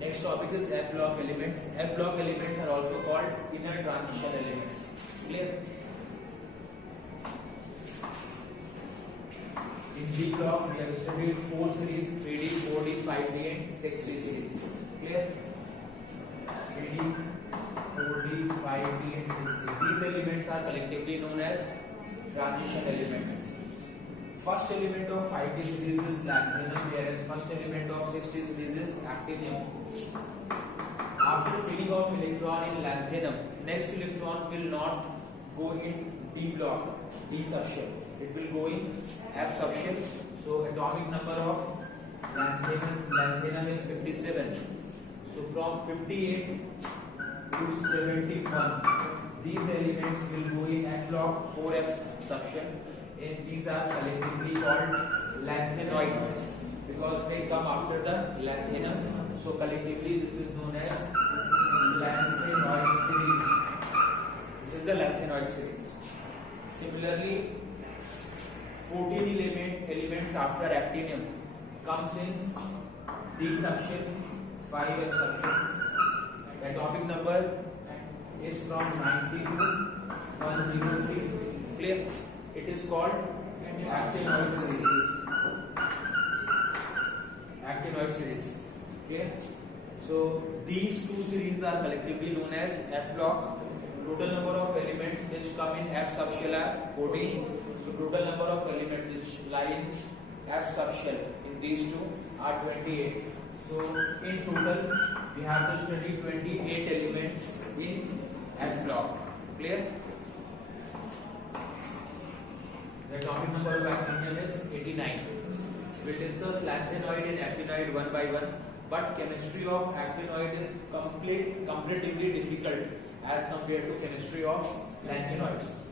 Next topic is F block elements. F block elements are also called inner transition elements. Clear? In G block, we have studied 4 series: 3D, 4D, 5D, and 6D series. Clear? 3D, 4D, 5D, and 6D. These elements are collectively known as transition elements. First element of 5D series is lanthanum, whereas first element of 6D series is actinium. After filling of electron in lanthanum, next electron will not go in D block, D subshell. It will go in F subshell. So atomic number of lanthanum is 57. So from 58 to 71, these elements will go in F block 4F subshell. And these are collectively called lanthanoids because they come after the lanthanum. So collectively this is known as lanthanoid series. This is the lanthanoid series. Similarly, 14 elements after actinium comes in D subshell, 5S subshell. Atomic number is from 90 to 103. Clear? It is called actinoid series. Actinoid series. Okay. So these two series are collectively known as F block. Total number of elements which come in F subshell are 14. So total number of elements which lie in F subshell in these two are 28. So in total we have to study 28 elements in F block. Clear? The atomic number of actinium is 89. We discuss lanthanoid and actinoid one by one, but chemistry of actinoid is comparatively difficult as compared to chemistry of lanthanoids.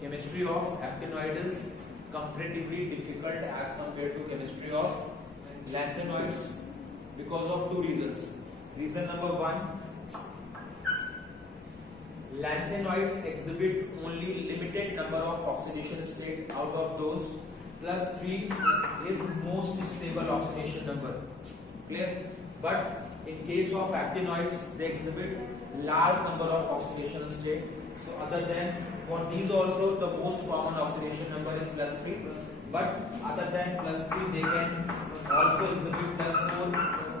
Chemistry of actinoid is comparatively difficult as compared to chemistry of lanthanoids because of two reasons. Reason number one, lanthanoids exhibit only limited number of oxidation state. Out of those, +3 is most stable oxidation number. Clear? But in case of actinoids, they exhibit large number of oxidation state. So other than for these also the most common oxidation number is +3. But other than +3, they can also exhibit +4,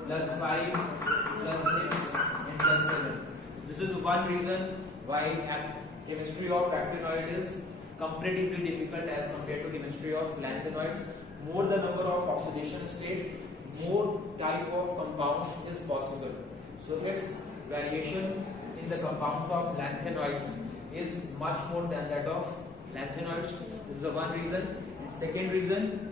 +5, +6, and +7. This is one reason why chemistry of actinoid is comparatively difficult as compared to chemistry of lanthanoids. More the number of oxidation state, more type of compounds is possible. So its variation in the compounds of lanthanoids is much more than that of lanthanoids. This is the one reason. And second reason,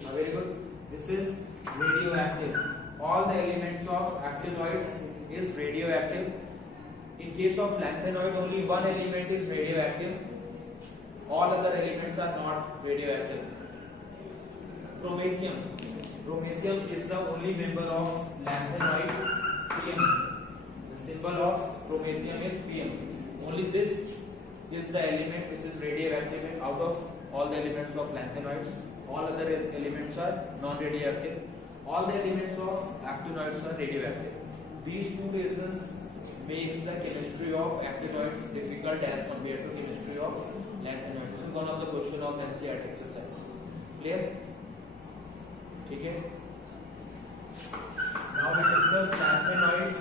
very good. This is radioactive. All the elements of actinoids is radioactive. In case of lanthanoid, only one element is radioactive. All other elements are not radioactive. Promethium. Promethium is the only member of lanthanoid, Pm. The symbol of promethium is Pm. Only this is the element which is radioactive out of all the elements of lanthanoids. All other elements are non-radioactive. All the elements of actinoids are radioactive. These two reasons makes the chemistry of actinoids difficult as compared to chemistry of lanthanoids. This is one of the question of NCERT exercise. Clear? Okay. Now we discuss lanthanoids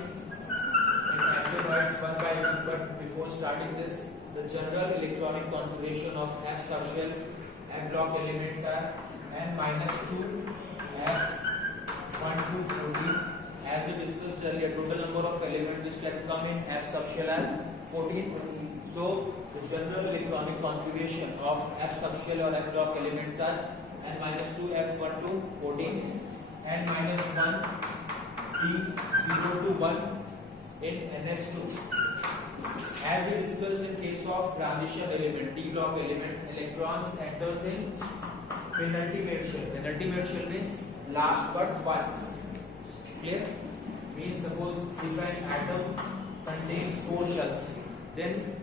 and actinoids one by one. But before starting this, the general electronic configuration of F subshell F block elements are N-2 F1 to 14. As we discussed earlier, total number of elements which can come in F subshell are 14. So the general electronic configuration of F subshell or F block elements are N-2 F1 to 14, N-1 D0 to 1 in NS2. As we discussed in case of transition element, D block elements, electrons enters in penultimate shell. Penultimate shell means last but one. Clear? Means suppose if an atom contains 4 shells, then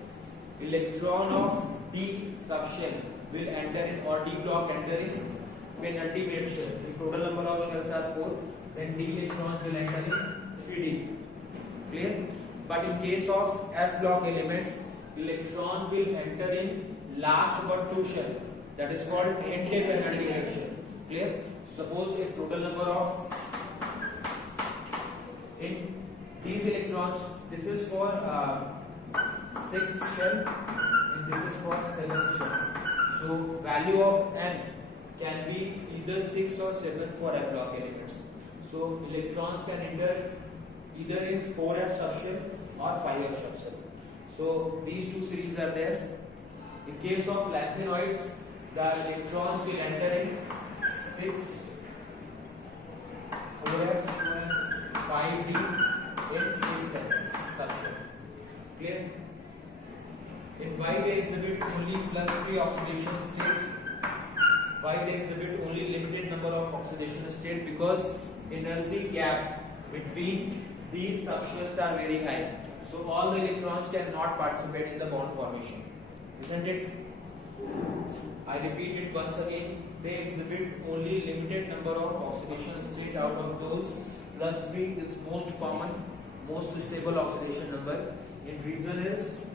electron of D subshell will enter in, or D block enter in penultimate shell. If total number of shells are 4, then D electrons will enter in 3D. but in case of f block elements, electron will enter in last but two shell. That is called end-day penalty reaction. Clear? Suppose if total number of in these electrons, this is for sixth shell and this is for seventh shell. So value of n can be either 6 or 7 for f block elements. So electrons can enter either in 4f subshell or 5f subshell. So these two series are there. In case of lanthanoids, the electrons will enter in 6, 4f, 5d, and 6s subshell. Clear? In Y they exhibit only +3 oxidation state. Why they exhibit only limited number of oxidation state? Because energy gap between these subshells are very high. So all the electrons cannot participate in the bond formation. Isn't it? I repeat it once again. They exhibit only limited number of oxidation state. Out of those, +3 is most common, most stable oxidation number. And reason is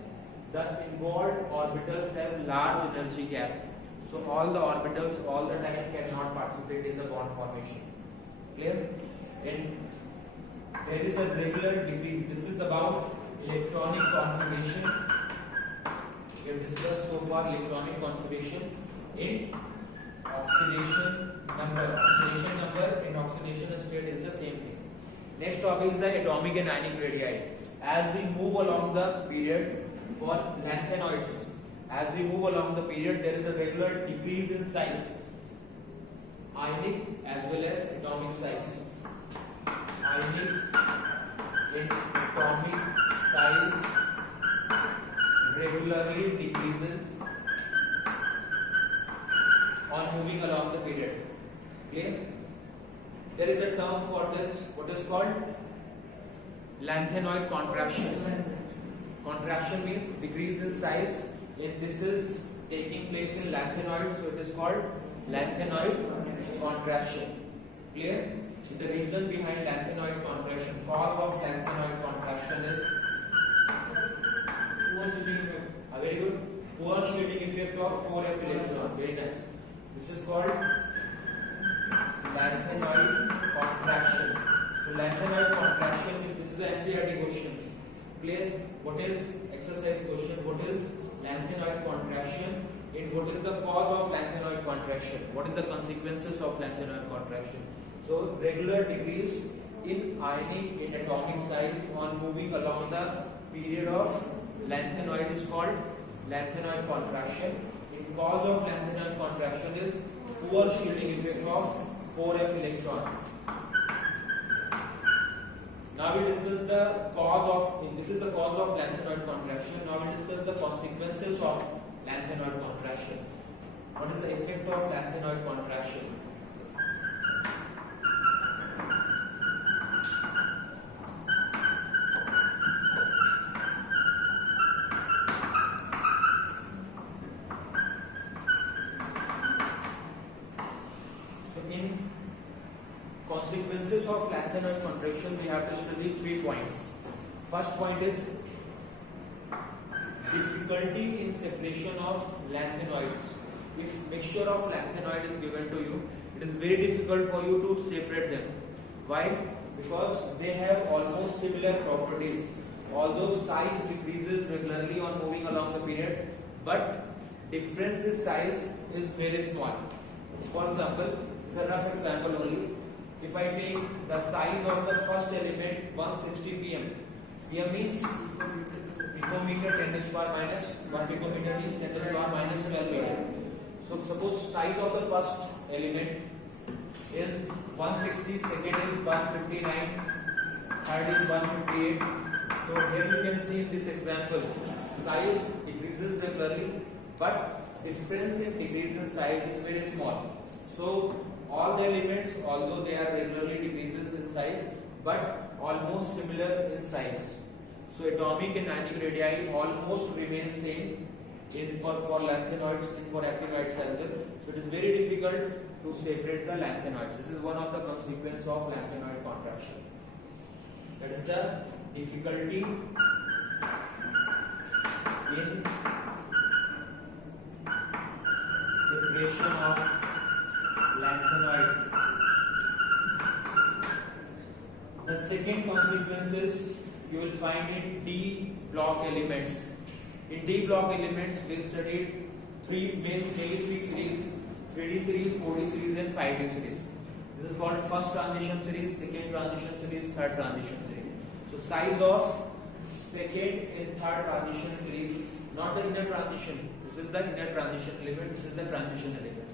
the involved orbitals have large energy gap. So all the orbitals all the time cannot participate in the bond formation. Clear? And there is a regular decrease. This is about electronic configuration. We have discussed so far electronic configuration in oxidation number. Oxidation number in oxidation state is the same thing. Next topic is the atomic and ionic radii. As we move along the period for lanthanoids, as we move along the period, there is a regular decrease in size, ionic as well as atomic size. Ionic and atomic size regularly decreases on moving along the period. Clear? There is a term for this, what is called lanthanoid contraction. Contraction means decrease in size. If this is taking place in lanthanoid, so it is called lanthanoid contraction. Clear? So the reason behind lanthanoid contraction, cause of lanthanoid contraction is poor slitting effect. Very good. Poor slitting effect of 4f electron. Very nice. This is called lanthanoid contraction. So lanthanoid contraction, this is the NCERT question. Clear? What is exercise question? What is lanthanoid contraction and what is the cause of lanthanoid contraction? What is the consequences of lanthanoid contraction? So regular decrease in ionic and atomic size on moving along the period of lanthanoid is called lanthanoid contraction. And cause of lanthanoid contraction is poor shielding effect of 4f electron. Now we discuss the cause of, this is the cause of lanthanoid contraction. Now we discuss the consequences of lanthanoid contraction. What is the effect of lanthanoid contraction? So in consequences of lanthanoid contraction, we have to study 3 points. First point is difficulty in separation of lanthanoids. If mixture of lanthanoid is given to you, it is very difficult for you to separate them. Why? Because they have almost similar properties. Although size decreases regularly on moving along the period, but difference in size is very small. For example, it's a rough example only. If I take the size of the first element 160 pm, pm is picometer 10 to the power minus 1 picometer means 10 to the power minus 12 meter. So suppose size of the first element is 160, second is 159, third is 158. So here you can see in this example, size decreases regularly, but difference in decrease in size is very small. So all the elements, although they are regularly decreases in size, but almost similar in size. So atomic and ionic radii almost remain same for lanthanoids and for actinoids as well. So it is very difficult to separate the lanthanoids. This is one of the consequences of lanthanoid contraction. That is the difficulty in separation of lanthanoids. The second consequence is you will find in D block elements. In D block elements, we studied mainly three series: 3D series, 4D series, and 5D series. This is called first transition series, second transition series, third transition series. So size of second and third transition series, not the inner transition. This is the inner transition element. This is the transition element.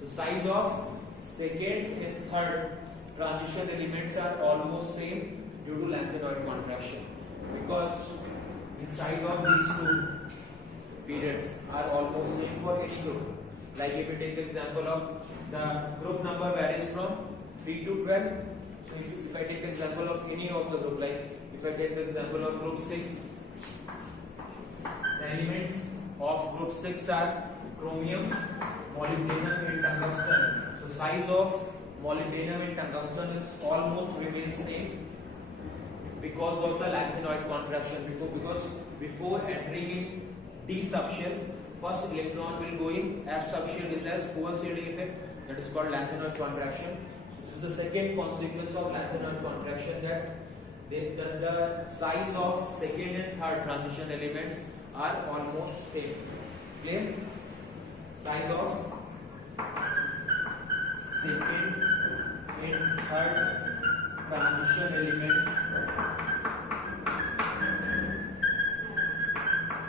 So size of second and third transition elements are almost same due to lanthanoid contraction, because the size of these two periods are almost same for any group. Like if we take the example of the group number varies from 3 to 12. So if I take the example of any of the group, like if I take the example of group 6, the elements of group 6 are chromium, molybdenum and tungsten. So size of molybdenum and tungsten is almost remains same because of the lanthanoid contraction. Because before entering in D subshells, first electron will go in F subshell with as overshading effect, that is called lanthanoid contraction. So this is the second consequence of lanthanoid contraction, that the size of second and third transition elements are almost same. Clear? Size of second and third transition elements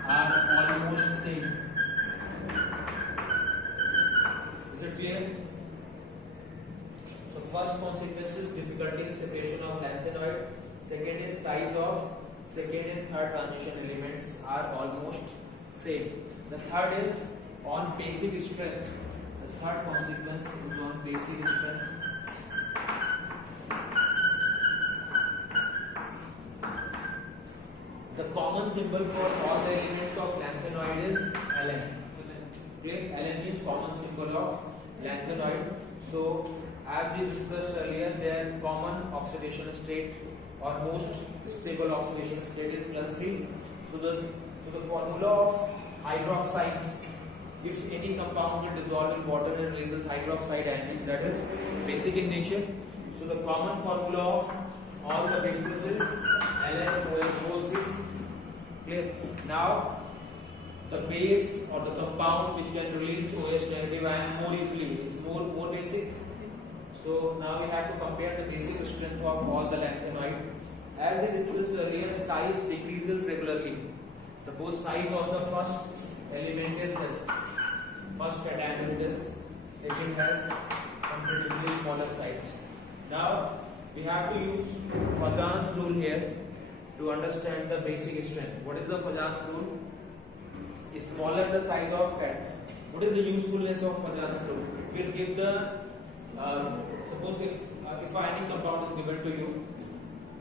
are almost same. Is it clear? So first consequence is difficulty in separation of lanthanoid. Second is size of second and third transition elements are almost same. The third is on basic strength. The third consequence is on basic strength. The common symbol for all the elements of lanthanoid is Ln. Ln means common symbol of lanthanoid. So as we discussed earlier, their common oxidation state or most stable oxidation state is +3. So the formula of hydroxides, if any compound will dissolve in water and releases hydroxide anions, that is basic in nature. So the common formula of all the bases is LnOH. Clear? Now the base or the compound which can release OH negative ion more easily is more basic. So now we have to compare the basic strength of all the lanthanoid. As we discussed earlier, size decreases regularly. Suppose size of the first element is this, first cation is this, second has comparatively smaller size. Now we have to use Fajans rule here to understand the basic strength. What is the Fajans rule? Smaller the size of cation. What is the usefulness of Fajans rule? It will give the suppose if ionic compound is given to you,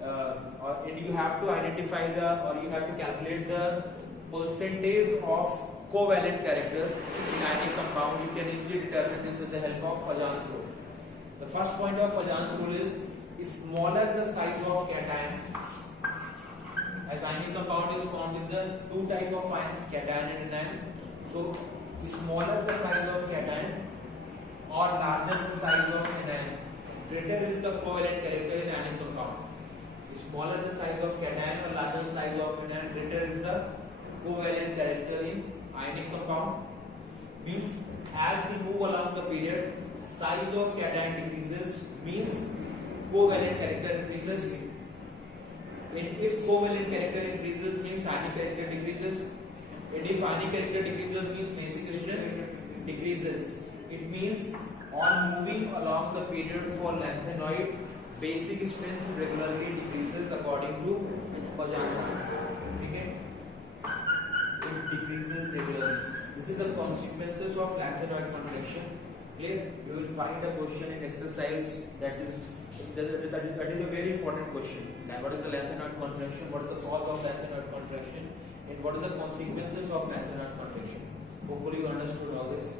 and you have to identify you have to calculate the percentage of covalent character in ionic compound. You can easily determine this with the help of Fajans rule. The first point of Fajans rule is smaller the size of cation, as ionic compound is formed in the two type of ions, cation and anion. So smaller the size of cation or larger the size of anion, greater is the covalent character in ionic compound. Smaller the size of cation or larger the size of anion, greater is the covalent character in ionic compound. Means as we move along the period, size of cation decreases, means covalent character increases. And if covalent character increases, means ionic character decreases. And if ionic character decreases, means basic strength decreases. It means on moving along the period for lanthanoid, basic strength regularly decreases according to Fajans rule. Okay? It decreases regularly. This is the consequences of lanthanoid contraction. Clear? You will find a question in exercise that is a very important question. What is the lanthanoid contraction? What is the cause of lanthanoid contraction? And what are the consequences of lanthanoid contraction? Hopefully you understood all this.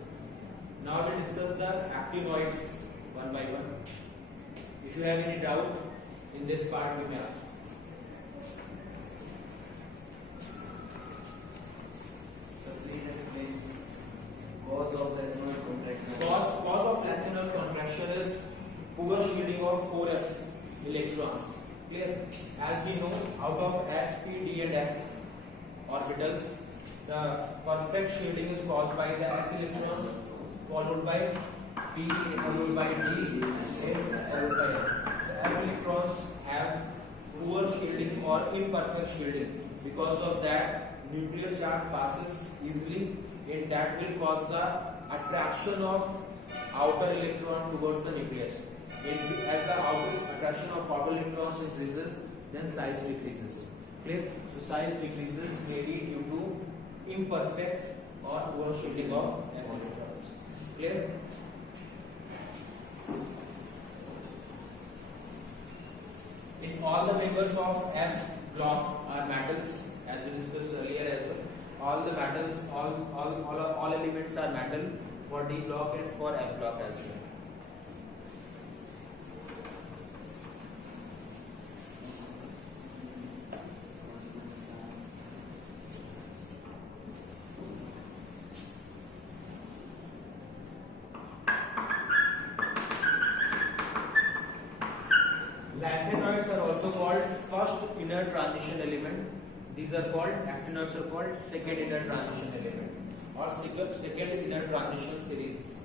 Now we discuss the actinoids one by one. If you have any doubt in this part, you may ask. Clear? As we know, out of S, P, D and F orbitals, the perfect shielding is caused by the S electrons, followed by P, followed by D, and followed by F. So F electrons have poor shielding or imperfect shielding. Because of that, nuclear charge passes easily, and that will cause the attraction of outer electron towards the nucleus. As the attraction of outer electrons increases, then size decreases. Clear? So size decreases may be due to imperfect or poor shielding of F electrons. Clear? In all the members of F block are metals, as we discussed earlier as well. All the metals, all elements are metal for D block and for F block as well. Lanthanoids are also called first inner transition element. These are called, actinoids are called second inner transition element or second inner transition series.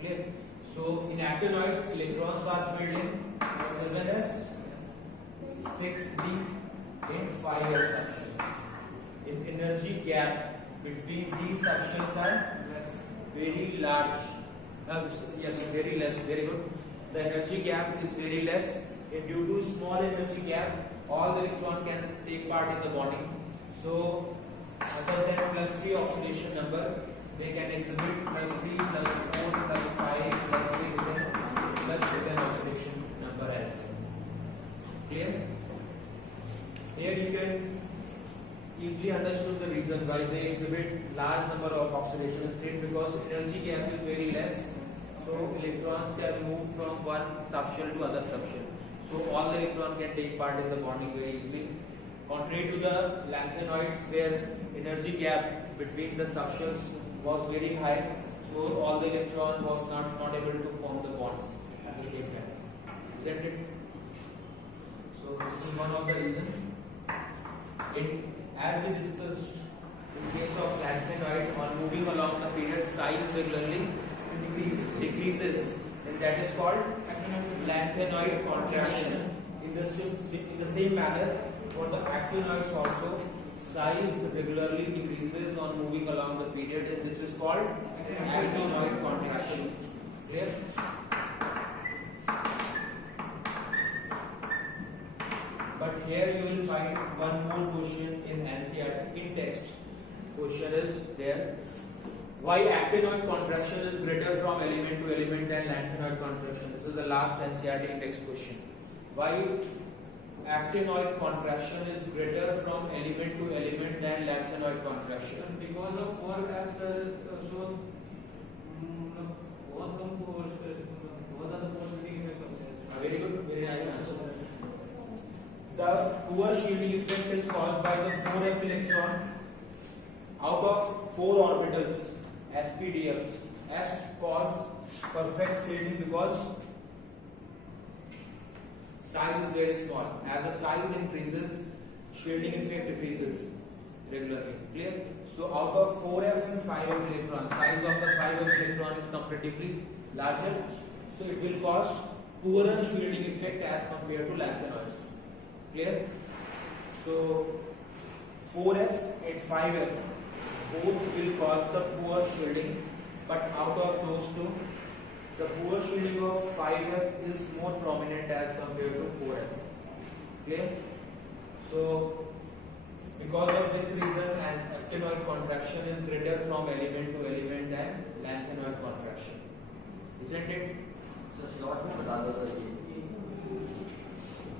Clear? So in actinoids, electrons are filled in 7s, 6d and 5s sections. In energy gap between these sections are very large. Yes, very less. Very good. The energy gap is very less. And due to small energy gap, all the electron can take part in the bonding. So, other than +3 oxidation number, they can exhibit +3, +4, +5, +6, and +7 oxidation number as well. Clear? Here you can easily understand the reason why they exhibit large number of oxidation state, because energy gap is very less. So electrons can move from one subshell to other subshell. So all the electrons can take part in the bonding very easily. Contrary to the lanthanoids, where energy gap between the subshells was very high, so all the electron was not able to form the bonds at the same time. Isn't it? So this is one of the reasons. As we discussed, in case of lanthanoid, on moving along the period, size regularly decreases, and that is called lanthanoid contraction. In the same manner, for the actinoids also, size regularly decreases on moving along the period, and this is called actinoid contraction. Clear? But here you will find one more question in NCERT in text. Question is there: why actinoid contraction is greater from element to element than lanthanoid contraction? This is the last NCERT in text question. Why actinoid contraction is greater from element to element than lanthanoid contraction? Because of 4F shows what are the possibility of Very good, very nice answer. The poor shielding effect is caused by the 4f electron out of 4 orbitals sp-df. S cause perfect shielding because size is very small. As the size increases, shielding effect decreases regularly. Clear? So out of 4f and 5f electrons, size of the 5f electron is comparatively larger. So it will cause poorer shielding effect as compared to lanthanoids. Clear? So 4f and 5f both will cause the poor shielding, but out of those two, the poor shielding of 5f is more prominent as compared to 4f. Clear? So because of this reason, actinoid contraction is greater from element to element than lanthanoid contraction. Isn't it? So short में बता दो sir ये.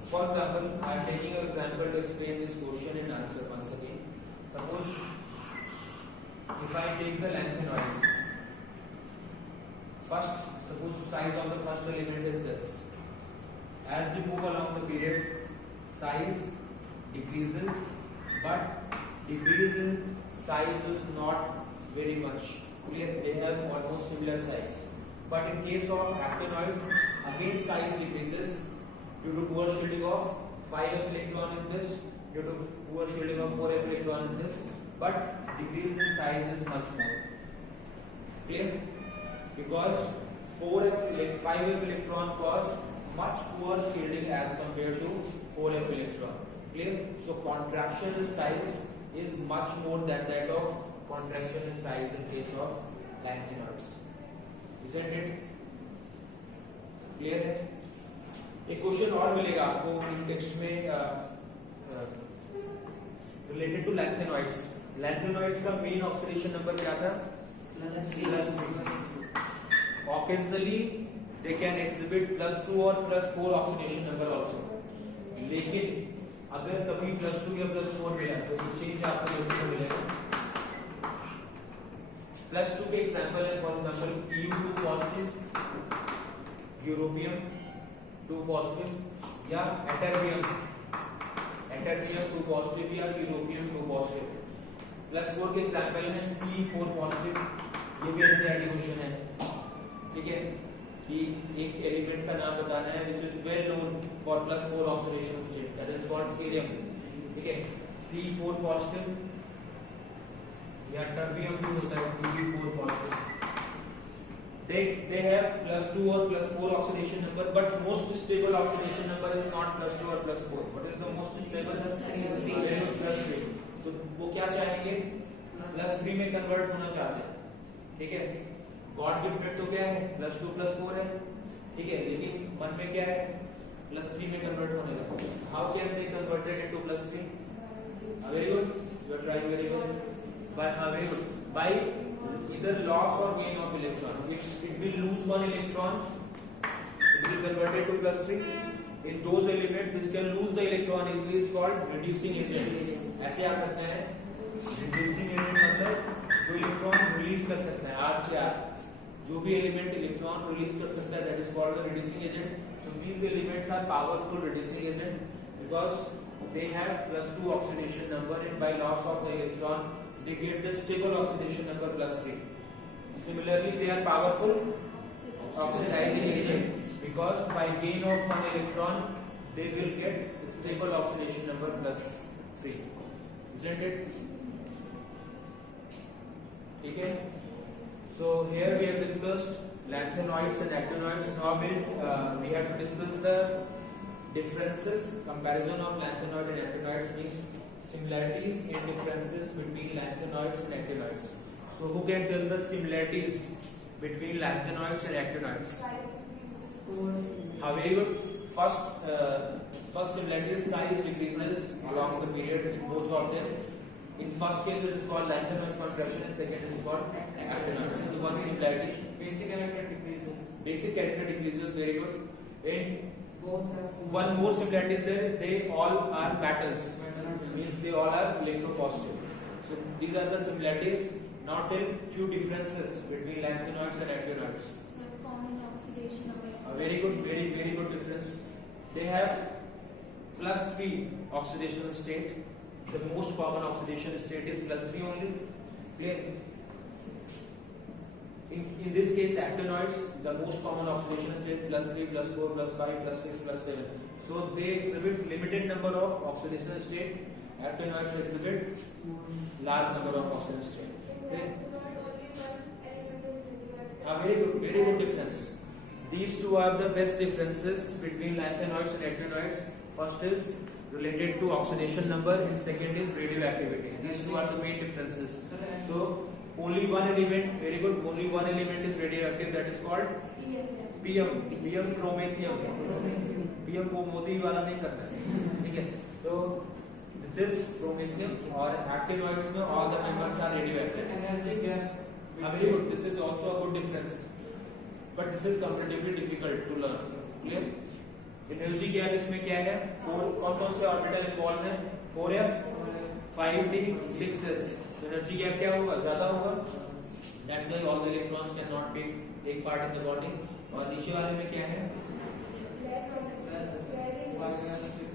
For example, I am taking an example to explain this question and answer once again. Suppose if I take the lanthanoids, suppose size of the first element is this. As we move along the period, size decreases, but decrease in size is not very much. They have almost similar size. But in case of actinoids, again size decreases due to poor shielding of 5f electron in this due to poor shielding of 4f electron in this, but decrease in size is much more. Clear? Because 5f electron cause much poor shielding as compared to 4f electron. Clear? So contraction in size is much more than that of contraction in size in case of lanthanoids. Isn't it? Clear है? एक question और मिलेगा आपको इन text में related to lanthanoids. Lanthanoids का main oxidation number क्या था? +3. Occasionally they can exhibit +2 और +4 ऑक्सीडेशन नंबर आल्सो. लेकिन अगर कभी +2 या +4 मिला तो ये चेंज आपको देखने को मिलेगा. +2 के एग्जांपल है for example EU2 positive, europium 2 positive या एटर्बियम 2 पॉजिटिव या यूरोपियम 2 पॉजिटिव. +4 के एग्जांपल है C4 पॉजिटिव. ये भी एनसीईआरटी क्वेश्चन है. ठीक है कि एक एलिमेंट का नाम बताना है which is well known for +4 oxidation state, that is called cerium. ठीक है, C4 पॉजिटिव या टर्बियम भी होता है Tb4 positive. They have +2 or +4 oxidation number, but most stable oxidation number is not +2 or +4. What is the most stable? +3. तो वो क्या चाहेंगे? +3 में कन्वर्ट होना चाहते हैं. ठीक है, गॉड गिफ्टेड तो क्या है? +2 +4 है. ठीक है, लेकिन मन में क्या है? +3 में कन्वर्ट होने का. How can they converted into +3? Very good, you are trying very good. Very good. By either loss or gain of electron. If it will lose one electron, it will convert it to +3. In those elements which can lose the electron, it is called reducing agent. ऐसे आप रखते हैं reducing agent मतलब जो electron release कर सकता है R से R, जो भी एलिमेंट इलेक्ट्रॉन रिलीज कर सकता है, that is called the reducing agent. So these elements are powerful reducing agent because they have +2 oxidation number, and by loss of the electron they get the stable oxidation number +3. Similarly, they are powerful oxidizing agent because by gain of one electron they will get stable oxidation number +3. Isn't it? Okay. So here we have discussed lanthanoids and actinoids. Now we have to discuss the differences. Comparison of lanthanoid and actinoids means similarities and differences between lanthanoids and actinoids. So who can tell the similarities between lanthanoids and actinoids? Very good. First similarity is size decreases along the period in both of them. In first case it is called lanthanoid contraction, and second is called actinoid. So one similarity, basic character decreases. Basic character decreases. Very good. And one more similarity is there. They all are metals. Means they all are electropositive. So these are the similarities. Now tell few differences between lanthanoids and actinoids. Common oxidation of Very good, very good difference. They have +3 oxidation state. The most common oxidation state is +3 only. Clear? In this case, actinoids, the most common oxidation state +3, +4, +5, +6, +7. So they exhibit limited number of oxidation state. Actinoids exhibit large number of oxidation state. Okay? Very good difference. These two are the best differences between lanthanoids and actinoids. First is related to oxidation number, and second is radioactivity. These two are the main differences. So only one element, very good, only one element is radioactive, that is called PM promethium. PM को मोदी वाला नहीं करना है. ठीक है, तो this is promethium. और actinoids में all the members are radioactive. Energy gap. Very good. This is also a good difference, but this is comparatively difficult to learn. Clear? Energy gap इसमें क्या है? कौन से ऑर्बिटल इन्वॉल्व है? 4f 5d 6s. Energy gap क्या होगा? ज्यादा होगा. That's why all the electrons can not take part in the bonding. और नीचे वाले में क्या है?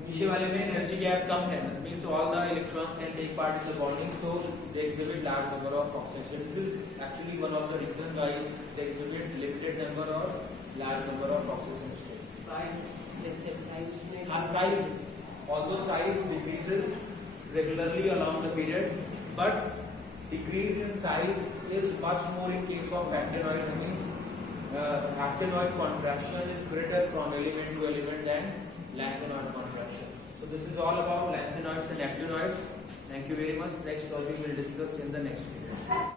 नीचे वाले में एनर्जी गैप कम है. Means all the electrons can take part in the bonding, so they exhibit large number of oxidation. This is actually one of the reason why they exhibit limited number और large number of oxidation state. Size although size decreases regularly along the period, but decrease in size is much more in case of actinoids, means actinoid contraction is greater from element to element than lanthanoid contraction. So this is all about lanthanoids and actinoids. Thank you very much. Next topic we will discuss in the next video.